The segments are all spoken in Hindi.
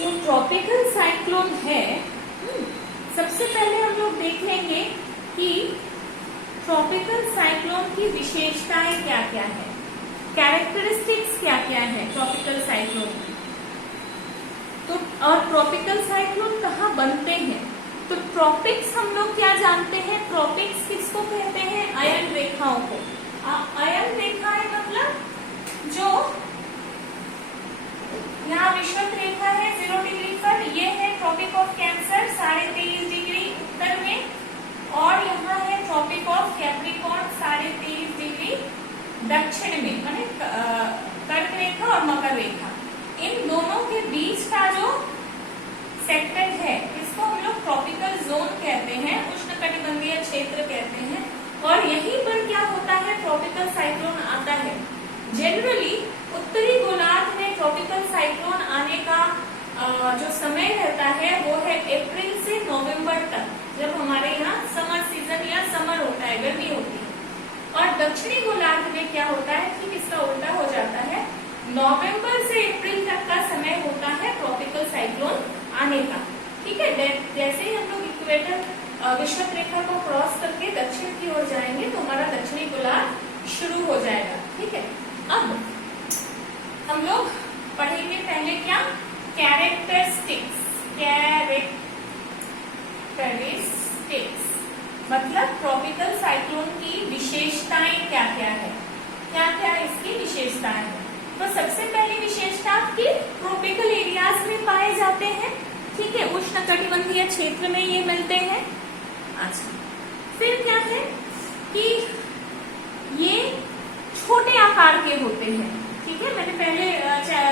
जो ट्रॉपिकल साइक्लोन है, सबसे पहले हम लोग देख लेंगे कि ट्रॉपिकल साइक्लोन की विशेषताएं क्या क्या है, कैरेक्टरिस्टिक्स क्या क्या है ट्रॉपिकल साइक्लोन की। तो और ट्रॉपिकल साइक्लोन कहाँ बनते हैं, तो ट्रॉपिक्स हम लोग क्या जानते हैं, ट्रॉपिक्स किसको कहते हैं, अयन रेखाओं को। अयन रेखाएं मतलब जो यहाँ विषुवत रेखा है 0 डिग्री पर, ये है ट्रॉपिक ऑफ कैंसर 23.5 डिग्री उत्तर में, और यहाँ है ट्रॉपिक ऑफ कैप्रिकॉर्न 23.5 डिग्री दक्षिण में, माने कर्क रेखा और मकर रेखा। इन दोनों के बीच का जो सेक्टर है इसको हम लोग ट्रॉपिकल जोन कहते हैं, उष्णकटिबंधीय क्षेत्र कहते हैं। और यहीं पर क्या होता है, ट्रॉपिकल साइक्लोन आता है। जनरली उत्तरी गोलार्ध में ट्रॉपिकल साइक्लोन आने का जो समय रहता है वो है अप्रैल से नवंबर तक, जब हमारे यहाँ समर सीजन या समर होता है, गर्मी होती है। और दक्षिणी गोलार्ध में क्या होता है, ठीक इसका उल्टा हो जाता है, नवंबर से अप्रैल तक का समय होता है ट्रॉपिकल साइक्लोन आने का। ठीक है, जैसे ही हम लोग इक्वेटर विषुवत रेखा को क्रॉस करके दक्षिण की ओर जाएंगे तो हमारा दक्षिणी गोलार्ध शुरू हो जाएगा। ठीक है, अब हम लोग पढ़ेंगे पहले क्या, कैरेक्टरिस्टिक्स। मतलब ट्रॉपिकल साइक्लोन की विशेषताएं क्या क्या है, क्या क्या इसकी विशेषताएं हैं। तो सबसे पहली विशेषता कि ट्रॉपिकल एरियाज में पाए जाते हैं। ठीक है, उष्णकटिबंधीय क्षेत्र में ये मिलते हैं। अच्छा, फिर क्या है कि ये छोटे आकार के होते हैं। ठीक है, मैंने पहले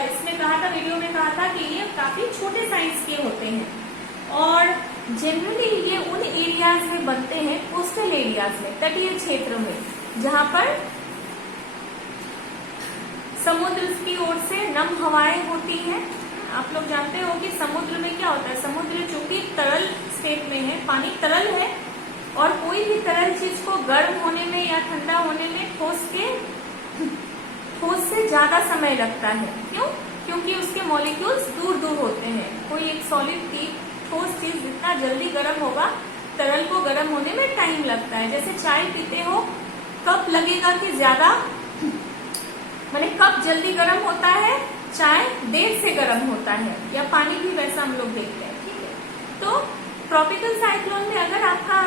इसमें कहा था, वीडियो में कहा था कि ये काफी छोटे साइज के होते हैं, और जनरली ये उन एरियाज में बनते हैं, कोस्टल एरियाज में, तटीय क्षेत्र में, जहां पर समुद्र की ओर से नम हवाएं होती हैं। आप लोग जानते हो कि समुद्र में क्या होता है, समुद्र चूंकि तरल स्टेट में है, पानी तरल है, और कोई भी तरल चीज को गर्म होने में या ठंडा होने में ठोस से ज्यादा समय लगता है। क्यों? क्योंकि उसके मॉलिक्यूल्स दूर दूर होते हैं। कोई एक सॉलिड की ठोस चीज जितना जल्दी गर्म होगा, तरल को गर्म होने में टाइम लगता है। जैसे चाय पीते हो, कप लगेगा कि ज्यादा, माने कप जल्दी गर्म होता है, चाय देर से गर्म होता है, या पानी भी वैसा हम लोग देखते हैं। ठीक है, तो ट्रॉपिकल साइक्लोन में अगर आपका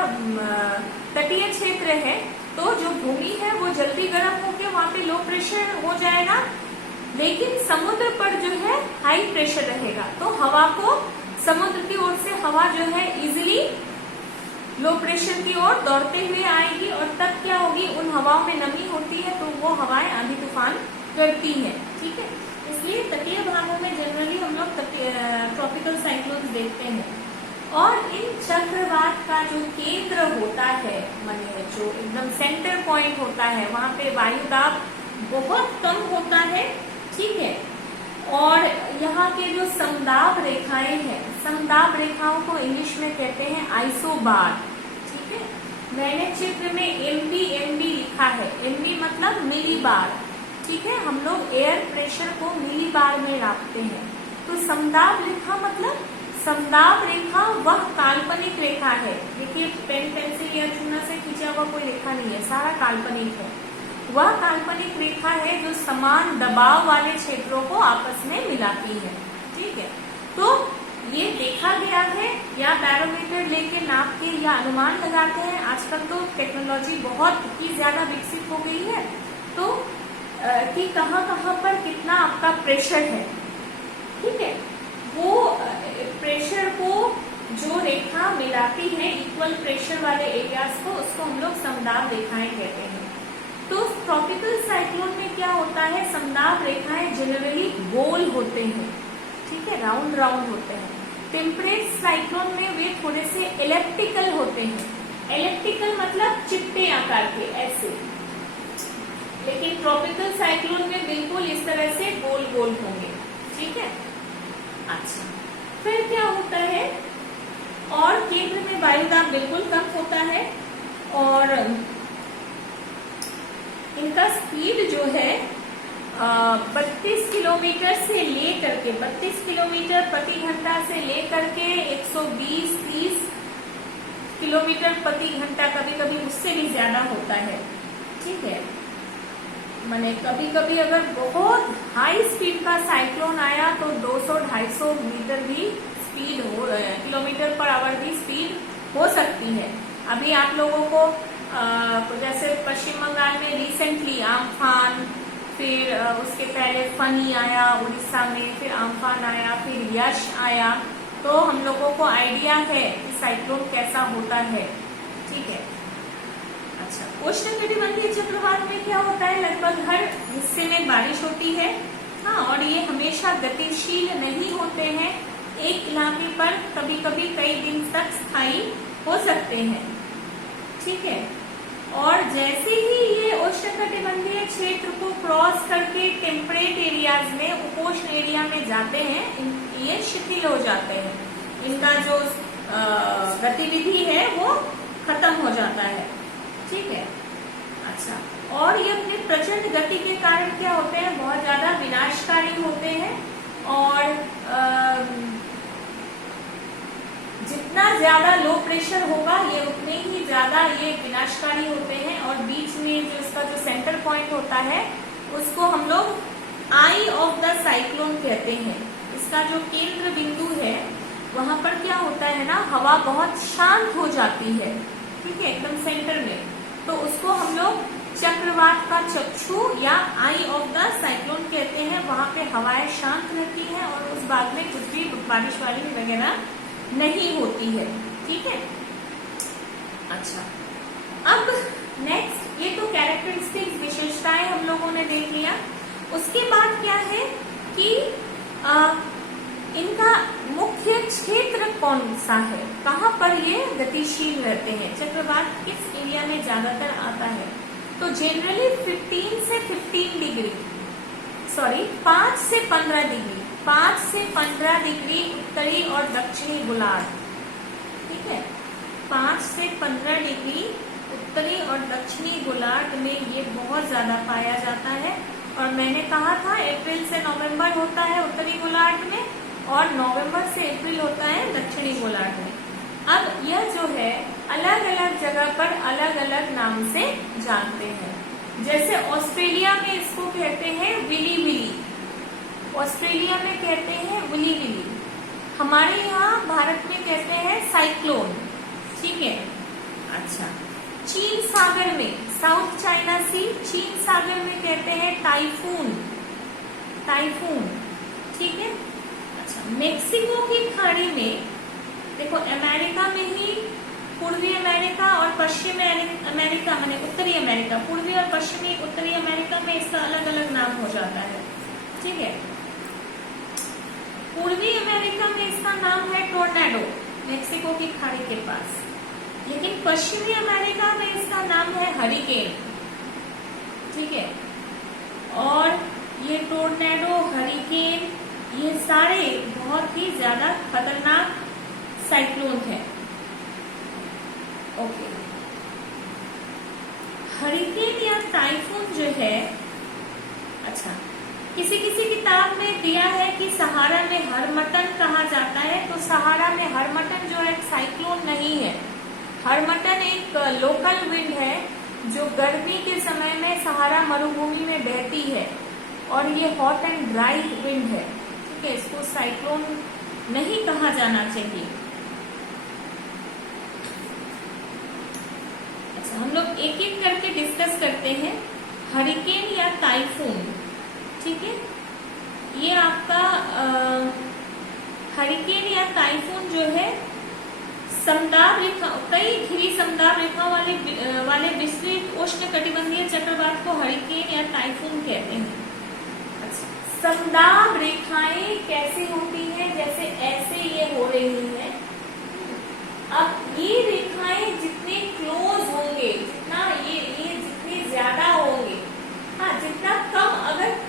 तटीय क्षेत्र है तो जो भूमि है वो जल्दी गर्म होकर वहां पे लो प्रेशर हो जाएगा, लेकिन समुद्र पर जो है हाई प्रेशर रहेगा, तो हवा को समुद्र की ओर से हवा जो है इजिली लो प्रेशर की ओर दौड़ते हुए आएगी, और तब क्या होगी, उन हवाओं में नमी होती है तो वो हवाएं आंधी तूफान करती है। ठीक है, इसलिए तटीय भागों में जनरली हम लोग ट्रॉपिकल साइक्लोन देखते हैं। और इन चक्रवात का जो केंद्र होता है, माने जो एकदम सेंटर पॉइंट होता है, वहां पे वायु दाब बहुत कम होता है। ठीक है, और यहाँ के जो समदाब रेखाएं हैं, समदाब रेखाओं को इंग्लिश में कहते हैं आइसोबार। ठीक है, मैंने चित्र में MB लिखा है, MB मतलब मिली बार। ठीक है, हम लोग एयर प्रेशर को मिली बार में नापते हैं। तो समदाब रेखा मतलब, समदाब रेखा वह काल्पनिक रेखा है। देखिए, पेन पेंसिल या चूना से खींचा हुआ कोई रेखा नहीं है, सारा काल्पनिक है। वह काल्पनिक रेखा है जो समान दबाव वाले क्षेत्रों को आपस में मिलाती है। ठीक है, तो ये देखा गया है, या बैरोमीटर लेके नाप के या अनुमान लगाते हैं। आजकल तो टेक्नोलॉजी बहुत ही ज्यादा विकसित हो गई है, तो कि कहाँ कहाँ पर कितना आपका प्रेशर है। ठीक है, वो प्रेशर को जो रेखा मिलाती है इक्वल प्रेशर वाले एरियाज को, उसको हम लोग समदाब रेखाएं कहते हैं। तो ट्रॉपिकल साइक्लोन में क्या होता है, समदाब रेखाएं जनरली गोल होते हैं। ठीक है, राउंड राउंड होते हैं। टेम्परेट साइक्लोन में वे थोड़े से एलिप्टिकल होते हैं। एलिप्टिकल मतलब चिट्टे आकार के, ऐसे। लेकिन ट्रॉपिकल साइक्लोन में बिल्कुल इस तरह से गोल गोल होंगे। ठीक है, अच्छा, फिर क्या होता है, और केंद्र में वायु दाब बिल्कुल कम होता है, और इनका स्पीड जो है 32 किलोमीटर से लेकर के 32 किलोमीटर प्रति घंटा से लेकर के 120-30 किलोमीटर प्रति घंटा, कभी कभी उससे भी ज्यादा होता है। ठीक है, माने कभी कभी अगर बहुत हाई स्पीड का साइक्लोन आया तो 200-250 मीटर भी स्पीड हो, किलोमीटर पर आवर भी स्पीड हो सकती है। अभी आप लोगों को जैसे पश्चिम बंगाल में रिसेंटली आम्फान, फिर उसके पहले फनी आया उड़ीसा में, फिर आम्फान आया, फिर यश आया, तो हम लोगों को आइडिया है कि साइक्लोन कैसा होता है। ठीक है, अच्छा, उष्णकटिबंधीय चक्रवात में क्या होता है, लगभग हर हिस्से में बारिश होती है। हाँ, और ये हमेशा गतिशील नहीं होते हैं, एक इलाके पर कभी कभी कई दिन तक स्थायी हो सकते हैं। ठीक है, और जैसे ही ये उष्णकटिबंधीय क्षेत्र को क्रॉस करके टेम्परेट एरियाज में, उपोष्ण एरिया में जाते हैं, ये शिथिल हो जाते हैं, इनका जो गतिविधि है वो खत्म हो जाता है। ठीक है, अच्छा, और ये अपनी प्रचंड गति के कारण क्या होते हैं, बहुत ज्यादा विनाशकारी होते हैं, और जितना ज्यादा लो प्रेशर होगा ये उतने ही ज्यादा ये विनाशकारी होते हैं। और बीच में जो इसका जो सेंटर पॉइंट होता है उसको हम लोग आई ऑफ द साइक्लोन कहते हैं। इसका जो केंद्र बिंदु है वहां पर क्या होता है ना, हवा बहुत शांत हो जाती है। ठीक है, एकदम सेंटर में, तो उसको हम लोग चक्रवात का चक्षु या आई ऑफ द साइक्लोन कहते हैं। वहां पे हवाएं शांत रहती हैं और उस भाग में कुछ भी बारिश वाली वगैरह नहीं होती है। ठीक है, अच्छा, अब नेक्स्ट, ये तो कैरेक्टरिस्टिक्स, विशेषताएं हम लोगों ने देख लिया। उसके बाद क्या है कि इनका मुख्य क्षेत्र कौन सा है, कहाँ पर ये गतिशील रहते हैं, चक्रवात किस एरिया में ज्यादातर आता है। तो जनरली 5 से 15 डिग्री, 5 से 15 डिग्री उत्तरी और दक्षिणी गोलार्ध। ठीक है, 5 से 15 डिग्री उत्तरी और दक्षिणी गोलार्ध में ये बहुत ज्यादा पाया जाता है। और मैंने कहा था अप्रैल से नवंबर होता है उत्तरी गोलार्ध में, और नवंबर से अप्रैल होता है दक्षिणी गोलार्ध में। अब यह जो है अलग अलग जगह पर अलग अलग नाम से जानते हैं। जैसे ऑस्ट्रेलिया में इसको कहते हैं विली विली, ऑस्ट्रेलिया में कहते हैं विली विली, हमारे यहाँ भारत में कहते हैं साइक्लोन। ठीक है, अच्छा, चीन सागर में, साउथ चाइना सी, चीन सागर में कहते हैं टाइफून, टाइफून। ठीक है, अच्छा, मेक्सिको की खाड़ी में, देखो अमेरिका में ही पूर्वी अमेरिका और पश्चिमी अमेरिका, माने उत्तरी अमेरिका, पूर्वी और पश्चिमी उत्तरी अमेरिका में इसका अलग अलग नाम हो जाता है। ठीक है, पूर्वी अमेरिका में इसका नाम है टोर्नेडो, मेक्सिको की खाड़ी के पास, लेकिन पश्चिमी अमेरिका में इसका नाम है हरिकेन। ठीक है, और ये टोर्नेडो, हरिकेन, ये सारे बहुत ही ज्यादा खतरनाक साइक्लोन है। ओके, हरिकेन या टाइफून जो है, अच्छा, किसी किसी किताब में दिया है कि सहारा में हरमटन कहा जाता है, तो सहारा में हरमटन जो है साइक्लोन नहीं है। हरमटन एक लोकल विंड है जो गर्मी के समय में सहारा मरुभूमि में बहती है, और ये हॉट एंड ड्राई विंड है। ठीक है, इसको साइक्लोन नहीं कहा जाना चाहिए। अच्छा, हम लोग एक एक करके डिस्कस करते हैं। हरिकेन या टाइफून, ठीक है, ये आपका हरिकेन या टाइफून जो है समदाब रेखा, कई घिरी समदाब रेखा वाले विस्तृत उष्णकटिबंधीय चक्रवात को हरिकेन या टाइफून कहते हैं। अच्छा, समदाब रेखाएं कैसे होती हैं, जैसे ऐसे ये हो रही है। अब ये रेखाएं जितने क्लोज होंगे, जितना ये जितने ज्यादा होंगे, हाँ, जितना कम, अगर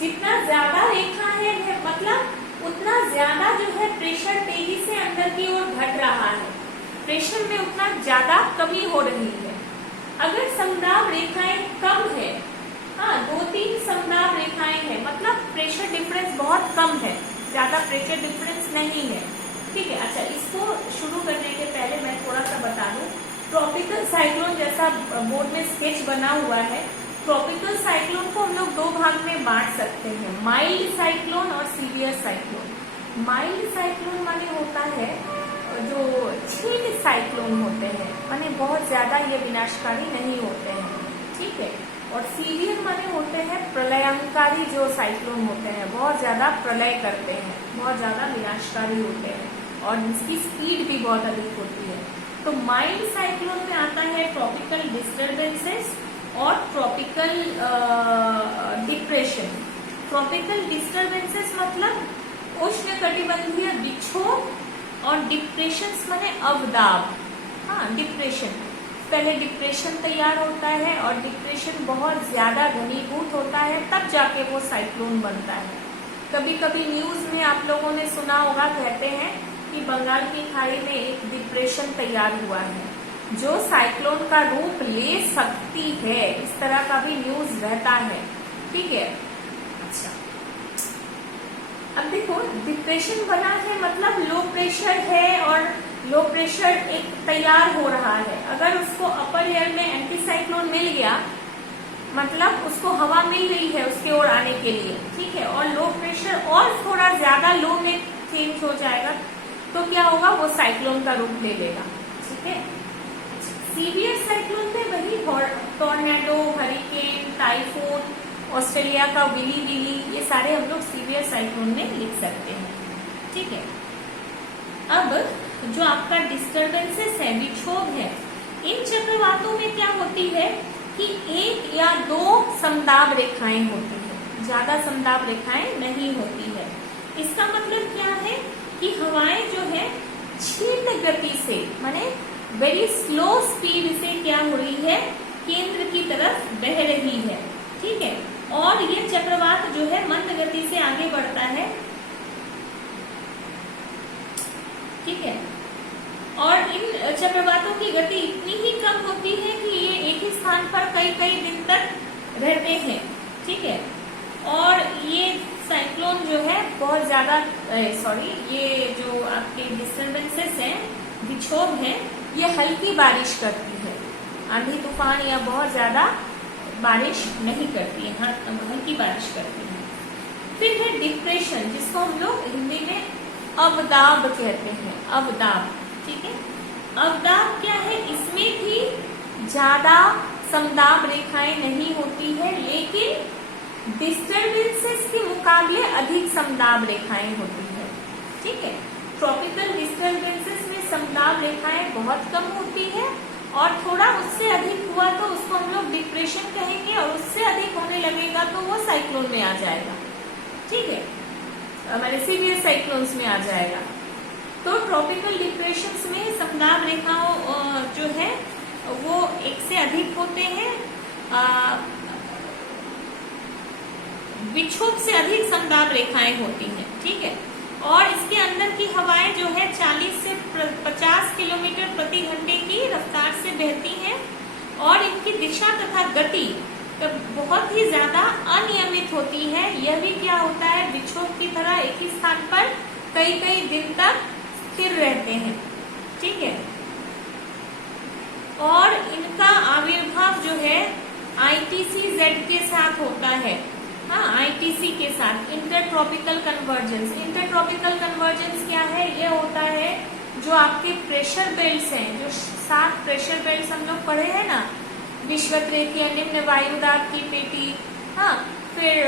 जितना ज्यादा रेखा है मतलब उतना ज्यादा जो है प्रेशर तेजी से अंदर की ओर घट रहा है, प्रेशर में उतना ज्यादा कमी हो रही है। अगर समदाब रेखाएं कम है, हाँ, 2-3 समदाब रेखाएं हैं, मतलब प्रेशर डिफरेंस बहुत कम है, टेम्परेचर डिफरेंस नहीं है। ठीक है, अच्छा इसको शुरू करने के पहले मैं थोड़ा सा बता दूं, ट्रॉपिकल साइक्लोन जैसा बोर्ड में स्केच बना हुआ है, ट्रॉपिकल साइक्लोन को हम लोग दो भाग में बांट सकते हैं, माइल्ड साइक्लोन और सीवियर साइक्लोन। माइल्ड साइक्लोन माने होता है जो क्षीण साइक्लोन होते हैं, माने बहुत ज्यादा ये विनाशकारी नहीं होते हैं। ठीक है, और सीवियर माने होते हैं प्रलयंकारी जो साइक्लोन होते हैं, बहुत ज्यादा प्रलय करते हैं, बहुत ज्यादा विनाशकारी होते हैं और इसकी स्पीड भी बहुत अधिक होती है। तो माइल्ड साइक्लोन में आता है ट्रॉपिकल डिस्टर्बेंसेस और ट्रॉपिकल डिप्रेशन। ट्रॉपिकल डिस्टर्बेंसेस मतलब उष्णकटिबंधीय विक्षोभ और डिप्रेशन माने अवदाब। हाँ, डिप्रेशन, पहले डिप्रेशन तैयार होता है और डिप्रेशन बहुत ज्यादा घनीभूत होता है, तब जाके वो साइक्लोन बनता है। कभी कभी न्यूज में आप लोगों ने सुना होगा, कहते हैं कि बंगाल की खाड़ी में एक डिप्रेशन तैयार हुआ है जो साइक्लोन का रूप ले सकती है, इस तरह का भी न्यूज रहता है। ठीक है, अच्छा अब देखो डिप्रेशन बना है मतलब लो प्रेशर है और लो प्रेशर एक तैयार हो रहा है। अगर उसको अपर एयर में एंटी साइक्लोन मिल गया मतलब उसको हवा मिल रही है उसके ओर आने के लिए। ठीक है, और लो प्रेशर और थोड़ा ज्यादा लो में चेंज हो जाएगा तो क्या होगा, वो साइक्लोन का रूप ले लेगा। ठीक है, सीवियर साइक्लोन में वही टॉर्नेडो, हरिकेन, टाइफून, ऑस्ट्रेलिया का विली विली, ये सारे हम लोग सीवियर साइक्लोन में लिख सकते हैं। ठीक है, अब जो आपका डिस्टर्बेंसेस है, विक्षोभ है, इन चक्रवातों में क्या होती है कि एक या दो समदाब रेखाएं होती है, ज्यादा समदाब रेखाएं नहीं होती है। इसका मतलब क्या है कि हवाएं जो है क्षीण गति से माने वेरी स्लो स्पीड से क्या हो रही है, केंद्र की तरफ बह रही है। ठीक है, और ये चक्रवात जो है मंद गति से आगे बढ़ता है। ठीक है, और इन चक्रवातों की गति इतनी ही कम होती है कि ये एक ही स्थान पर कई कई दिन तक रहते हैं। ठीक है, और ये साइक्लोन जो है बहुत ज्यादा ये जो आपके डिस्टर्बेंसेस हैं, विक्षोभ है, ये हल्की बारिश करती है, आंधी तूफान या बहुत ज्यादा बारिश नहीं करती है, हल्की बारिश करती है। फिर है डिप्रेशन, जिसको हम लोग हिंदी में अवदाब कहते हैं, अवदाब। ठीक है, अवदाब क्या है, इसमें भी ज्यादा समदाब रेखाएं नहीं होती है, लेकिन डिस्टर्बेंसेस के मुकाबले अधिक समदाब रेखाएं होती है। ठीक है, ट्रॉपिकल डिस्टर्बेंसेस में समदाब रेखाएं बहुत कम होती है और थोड़ा उससे अधिक हुआ तो उसको हम लोग डिप्रेशन कहेंगे, और उससे अधिक होने लगेगा तो वो साइक्लोन में आ जाएगा। ठीक है, हमारे सीवियर साइक्लोन्स में आ जाएगा। तो ट्रॉपिकल डिप्रेशंस में समदाब रेखाओं जो है वो एक से अधिक होते हैं, विक्षोभ से अधिक समदाब रेखाएं होती हैं। ठीक है, और इसके अंदर की हवाएं जो है 40 से 50 किलोमीटर प्रति घंटे की रफ्तार से बहती हैं और इनकी दिशा तथा गति बहुत ही ज्यादा अनियमित होती है। यह भी क्या होता है, विक्षोभ की तरह एक ही स्थान पर कई कई दिन तक स्थिर रहते हैं। ठीक है, और इनका आविर्भाव जो है ITC-Z के साथ होता है। हाँ, ITC के साथ, inter tropical convergence. Inter tropical convergence क्या है, ये होता है जो आपके प्रेशर बेल्ट्स हैं, जो 7 प्रेशर बेल्ट्स हम लोग पढ़े हैं ना, विषुवत-रेखीय निम्न वायुदाब की पेटी, हाँ, फिर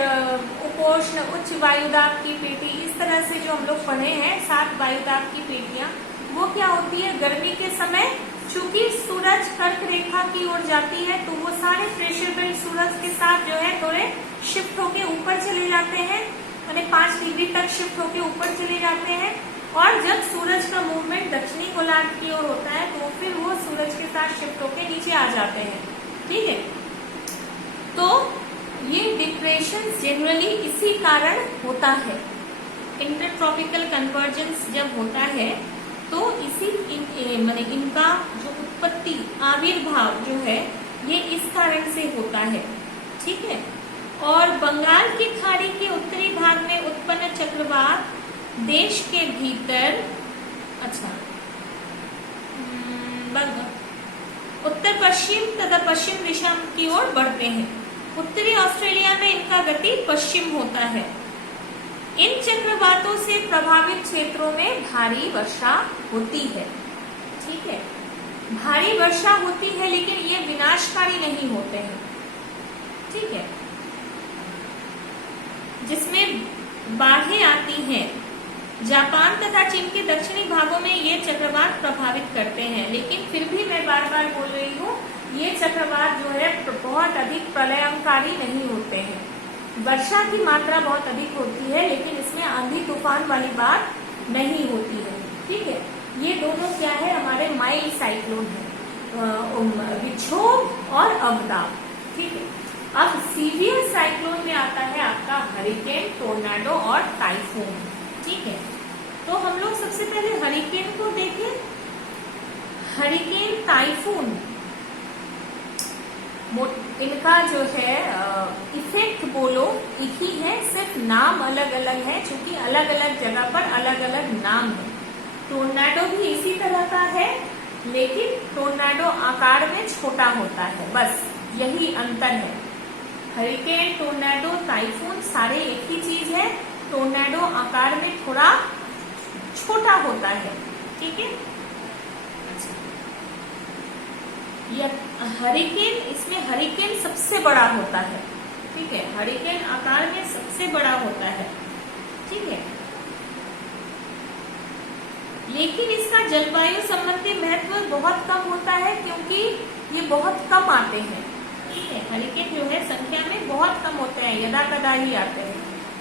उपोष्ण उच्च वायुदाब की पेटी, इस तरह से जो हम लोग पढ़े हैं 7 वायुदाब की पेटियां, वो क्या होती है, गर्मी के समय चूंकि सूरज कर्क रेखा की ओर जाती है तो वो सारे प्रेशर बेल्ट सूरज के साथ जो है थोड़े शिफ्ट होके ऊपर चले जाते हैं, यानी 5 डिग्री तक शिफ्ट होके ऊपर चले जाते हैं। और जब सूरज का मूवमेंट दक्षिणी गोलार्ध की ओर होता है तो फिर वो सूरज के साथ शिफ्ट होके नीचे आ जाते हैं। ठीक है, तो ये डिप्रेशन जनरली इसी कारण होता है। इंटरट्रॉपिकल कन्वर्जेंस जब होता है तो इसी माने इनका जो उत्पत्ति, आविर्भाव जो है ये इस कारण से होता है। ठीक है, और बंगाल की खाड़ी के उत्तरी भाग में उत्पन्न चक्रवात देश के भीतर, अच्छा, उत्तर पश्चिम तथा पश्चिम दिशा की ओर बढ़ते हैं। उत्तरी ऑस्ट्रेलिया में इनका गति पश्चिम होता है। इन चक्रवातों से प्रभावित क्षेत्रों में भारी वर्षा होती है। ठीक है, भारी वर्षा होती है, लेकिन ये विनाशकारी नहीं होते हैं। ठीक है, जिसमें बाढ़ें आती हैं। जापान तथा चीन के दक्षिणी भागों में ये चक्रवात प्रभावित करते हैं, लेकिन फिर भी मैं बार बार बोल रही हूँ, ये चक्रवात जो है बहुत अधिक प्रलयंकारी नहीं होते हैं। वर्षा की मात्रा बहुत अधिक होती है, लेकिन इसमें आंधी तूफान वाली बात नहीं होती है। ठीक है, ये दोनों क्या है, हमारे माइल्ड साइक्लोन है, विक्षोभ और अवदाब। ठीक है, अब सीवियर साइक्लोन में आता है आपका हरिकेन, टोर्नाडो और टाइफून। ठीक है, तो हम लोग सबसे पहले हरिकेन को देखें। हरिकेन, टाइफून, इनका जो है इफेक्ट बोलो एक ही है, सिर्फ नाम अलग अलग है, क्योंकि अलग अलग जगह पर अलग अलग नाम है। टोर्नाडो भी इसी तरह का है, लेकिन टोर्नाडो आकार में छोटा होता है, बस यही अंतर है। हरिकेन, टोर्नाडो, टाइफून सारे एक ही चीज है। टोर्नाडो आकार में थोड़ा छोटा होता है। ठीक है, हरिकेन, इसमें हरिकेन सबसे बड़ा होता है। ठीक है, हरिकेन आकार में सबसे बड़ा होता है। ठीक है, लेकिन इसका जलवायु संबंधी महत्व बहुत कम होता है, क्योंकि ये बहुत कम आते हैं। ठीक है, हरिकेन जो है संख्या में बहुत कम होते हैं, यदा कदा ही आते हैं।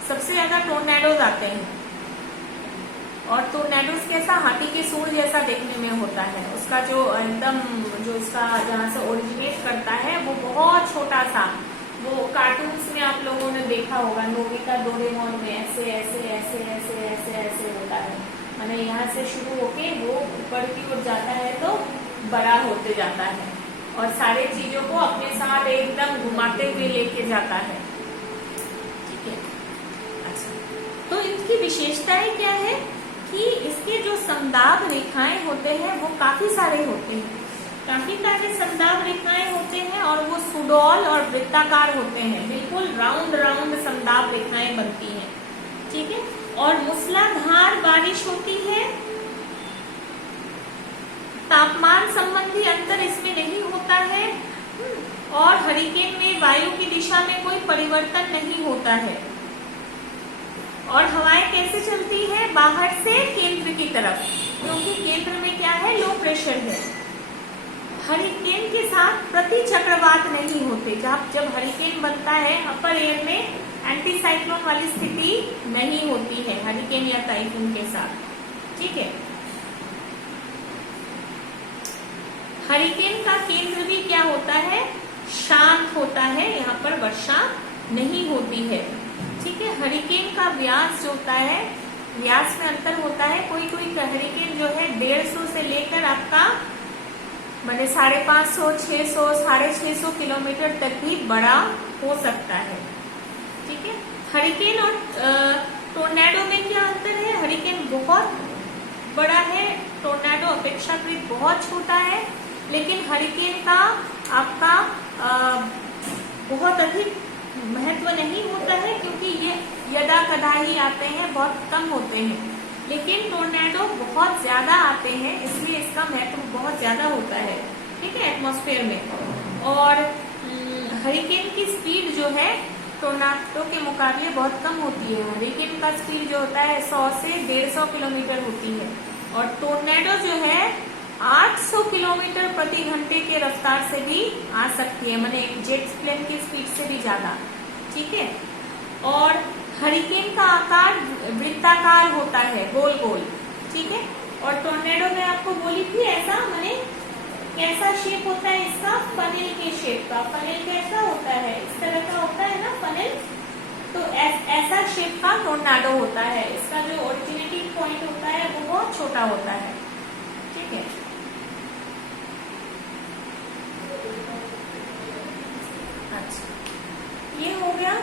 सबसे ज्यादा टोर्नाडोज आते हैं, और टोर्नाडोज कैसा, हाथी के सूंड जैसा देखने में होता है। उसका जो एकदम, जो उसका जहाँ से ओरिजिनेट करता है, वो बहुत छोटा सा, वो कार्टून्स में आप लोगों ने देखा होगा, नोबिता, डोरेमोन में ऐसे ऐसे ऐसे ऐसे ऐसे ऐसे होता है। माने यहाँ से शुरू होके वो ऊपर की ओर जाता है तो बड़ा होते जाता है, और सारे चीजों को अपने साथ एकदम घुमाते हुए लेके जाता है। ठीक है, अच्छा, तो इनकी विशेषताएं क्या है कि इसके जो समदाब रेखाएं होते हैं वो काफी सारे होते हैं, काफी सारे समदाब रेखाएं होते हैं, और वो सुडौल और वृत्ताकार होते हैं, बिल्कुल राउंड राउंड समदाब रेखाएं बनती हैं। ठीक है, और मूसलाधार बारिश होती है। तापमान संबंधी अंतर इसमें नहीं होता है, और हरिकेन में वायु की दिशा में कोई परिवर्तन नहीं होता है। और हवाएं कैसे चलती है, बाहर से केंद्र की तरफ, क्योंकि केंद्र में क्या है, लो प्रेशर है। हरिकेन के साथ प्रति चक्रवात नहीं होते। जब हरिकेन बनता है, अपर एयर में एंटी साइक्लोन वाली स्थिति नहीं होती है हरिकेन या टाइफून के साथ। ठीक है, हरिकेन का केंद्र भी क्या होता है, शांत होता है, यहाँ पर वर्षा नहीं होती है। ठीक है, हरिकेन का व्यास जो होता है, व्यास में अंतर होता है। कोई कोई हरिकेन जो है 150 से लेकर आपका मैंने 550, 600, 650 किलोमीटर तक भी बड़ा हो सकता है। ठीक है, हरिकेन और टोर्नाडो में क्या अंतर है, हरिकेन बहुत बड़ा है, टोर्नाडो अपेक्षाकृत बहुत छोटा है, लेकिन हरिकेन का आपका बहुत अधिक महत्व नहीं होता है, क्योंकि ये यदा कदा ही आते हैं, बहुत कम होते हैं। लेकिन टोर्नाडो बहुत ज्यादा आते हैं, इसलिए इसका महत्व बहुत ज्यादा होता है। ठीक है, एटमॉस्फेयर में। और हरिकेन की स्पीड जो है टोर्नाडो के मुकाबले बहुत कम होती है। हरिकेन का स्पीड जो होता है 100 से 150 किलोमीटर होती है, और टोर्नाडो जो है 800 किलोमीटर प्रति घंटे के रफ्तार से भी आ सकती है, माने एक जेट प्लेन की स्पीड से भी ज्यादा। ठीक है, और हरिकेन का आकार वृत्ताकार होता है, गोल गोल। ठीक है, और टोर्नेडो में आपको बोली थी ऐसा, माने कैसा शेप होता है इसका, फनेल के शेप का। फनेल कैसा होता है, इस तरह का होता है ना फनेल, तो ऐसा शेप का टोर्नाडो होता है। इसका जो ओरिजिनेटिंग पॉइंट होता है वो बहुत छोटा होता है। ठीक है, अच्छा, ये हो गया।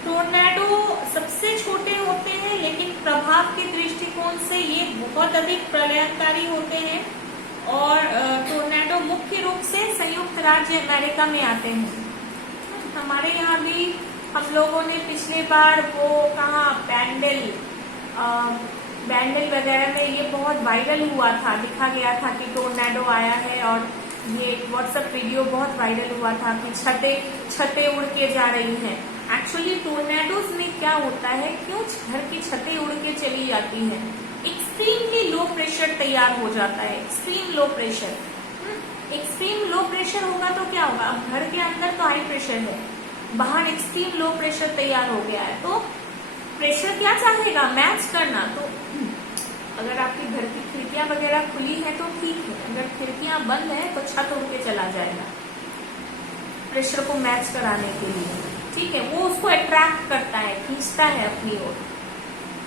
टोर्नाडो सबसे छोटे होते हैं, लेकिन प्रभाव की दृष्टि दृष्टिकोण से ये बहुत अधिक प्रलयकारी होते हैं और टोर्नेडो मुख्य रूप से संयुक्त राज्य अमेरिका में आते हैं। हमारे यहाँ भी हम लोगों ने पिछले बार वो कहा बैंडल वगैरह में ये बहुत वायरल हुआ था, दिखा गया था कि टोर्नेडो आया है और ये व्हाट्सएप वीडियो बहुत वायरल हुआ था कि छतें उड़ के जा रही हैं। एक्चुअली टोर्नेडोज में क्या होता है, क्यों घर की छतें उड़ के चली जाती हैं, एक्सट्रीमली लो प्रेशर तैयार हो जाता है। एक्सट्रीम लो प्रेशर होगा तो क्या होगा, अब घर के अंदर तो हाई प्रेशर है, बाहर एक्सट्रीम लो प्रेशर तैयार हो गया है, तो प्रेशर क्या चाहेगा, मैच करना। तो अगर आपकी घर की खिड़कियां वगैरह खुली है तो ठीक है, अगर खिड़कियां बंद है तो छत उड़ के चला जाएगा प्रेशर को मैच कराने के लिए। ठीक है, वो उसको अट्रैक्ट करता है, खींचता है अपनी ओर।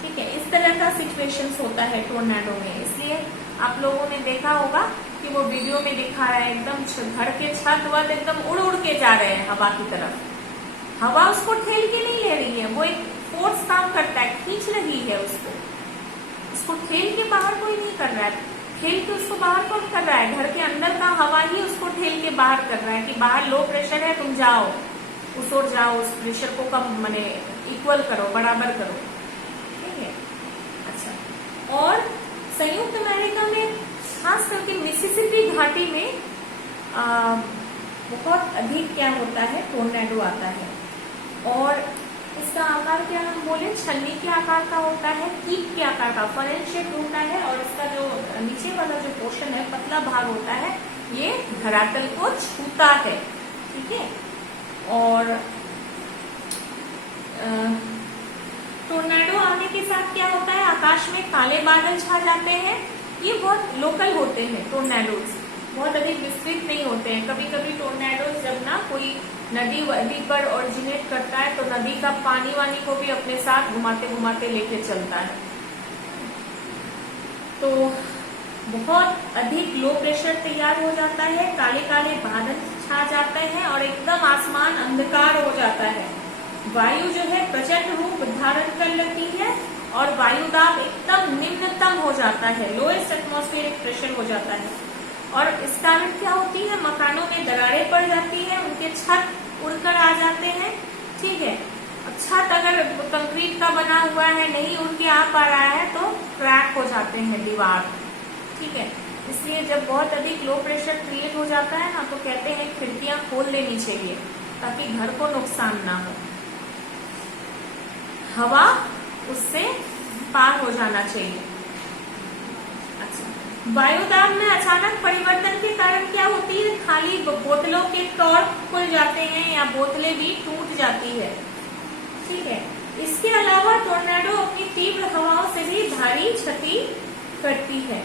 ठीक है, इस तरह का सिचुएशंस होता है टोर्नेडो में। इसलिए आप लोगों ने देखा होगा कि वो वीडियो में दिखा रहा है एकदम घर के छत वत एकदम उड़ उड़ के जा रहे हैं हवा की तरफ। हवा उसको ठेल के नहीं ले रही है, वो एक फोर्स काम करता है, खींच रही है उसको ठेल के बाहर कोई नहीं कर रहा है, ठेल के उसको बाहर कौन कर रहा है, घर के अंदर का हवा ही उसको ठेल के बाहर कर रहा है कि बाहर लो प्रेशर है, तुम जाओ उस ओर जाओ, उस प्रेशर को कम माने इक्वल करो, बराबर करो। ठीक है, अच्छा। और संयुक्त अमेरिका में खास करके मिसिसिपी घाटी में बहुत अधिक क्या होता है, टोर्नेडो आता है। और इसका आकार क्या हम बोले, छन्नी के आकार का होता है, कीप के आकार का, फनेल शेप होता है और इसका जो नीचे वाला जो पोर्शन है, पतला भाग होता है, ये धरातल को छूता है। ठीक है, और टोर्नेडो आने के साथ क्या होता है, आकाश में काले बादल छा जाते हैं। ये बहुत लोकल होते हैं टोर्नेडोज, बहुत अधिक विस्तृत नहीं होते हैं। कभी कभी टोर्नेडोज जब ना कोई नदी वदी पर ओरिजिनेट करता है तो नदी का पानी वानी को भी अपने साथ घुमाते घुमाते लेके चलता है। तो बहुत अधिक लो प्रेशर तैयार हो जाता है, काले काले बादल छा जाते हैं और एकदम आसमान अंधकार हो जाता है। वायु जो है प्रचंड रूप धारण कर लेती है और वायु दाब एकदम निम्नतम हो जाता है, लोएस्ट एटमॉस्फेरिक प्रेशर हो जाता है। और इस कारण क्या होती है, मकानों में दरारें पड़ जाती है, उनके छत उड़कर आ जाते हैं। ठीक है, छत अगर कंक्रीट का बना हुआ है, नहीं उड़ के आ पा रहा है तो क्रैक हो जाते हैं दीवार। ठीक है, इसलिए जब बहुत अधिक लो प्रेशर क्रिएट हो जाता है ना, तो कहते हैं खिड़कियां खोल लेनी चाहिए ताकि घर को नुकसान ना हो, हवा उससे पार हो जाना चाहिए। अच्छा, वायुदाब में अचानक परिवर्तन के कारण क्या होती है, खाली बोतलों के कॉर्क खुल जाते हैं या बोतलें भी टूट जाती है। ठीक है, इसके अलावा टोर्नेडो अपनी तीव्र हवाओं से भी भारी क्षति करती है।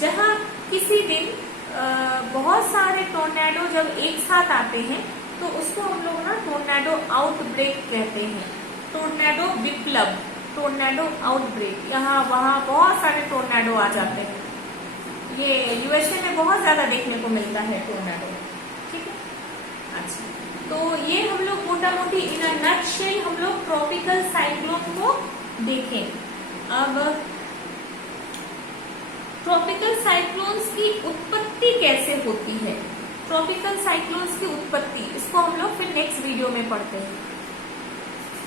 जहां किसी दिन बहुत सारे टोर्नेडो जब एक साथ आते हैं तो उसको हम लोग ना टोर्नेडो आउटब्रेक कहते हैं, टोर्नेडो विप्लव, टोर्नेडो आउटब्रेक। यहाँ वहाँ बहुत सारे टोर्नेडो आ जाते हैं, ये यूएसए में बहुत ज्यादा देखने को मिलता है टोर्नेडो। ठीक है, अच्छा, तो ये हम लोग मोटा मोटी इन अ नटशेल हम लोग ट्रॉपिकल साइक्लोन को देखें। अब ट्रॉपिकल साइक्लोन्स की उत्पत्ति कैसे होती है, ट्रॉपिकल साइक्लोन्स की उत्पत्ति, इसको हम लोग फिर नेक्स्ट वीडियो में पढ़ते हैं।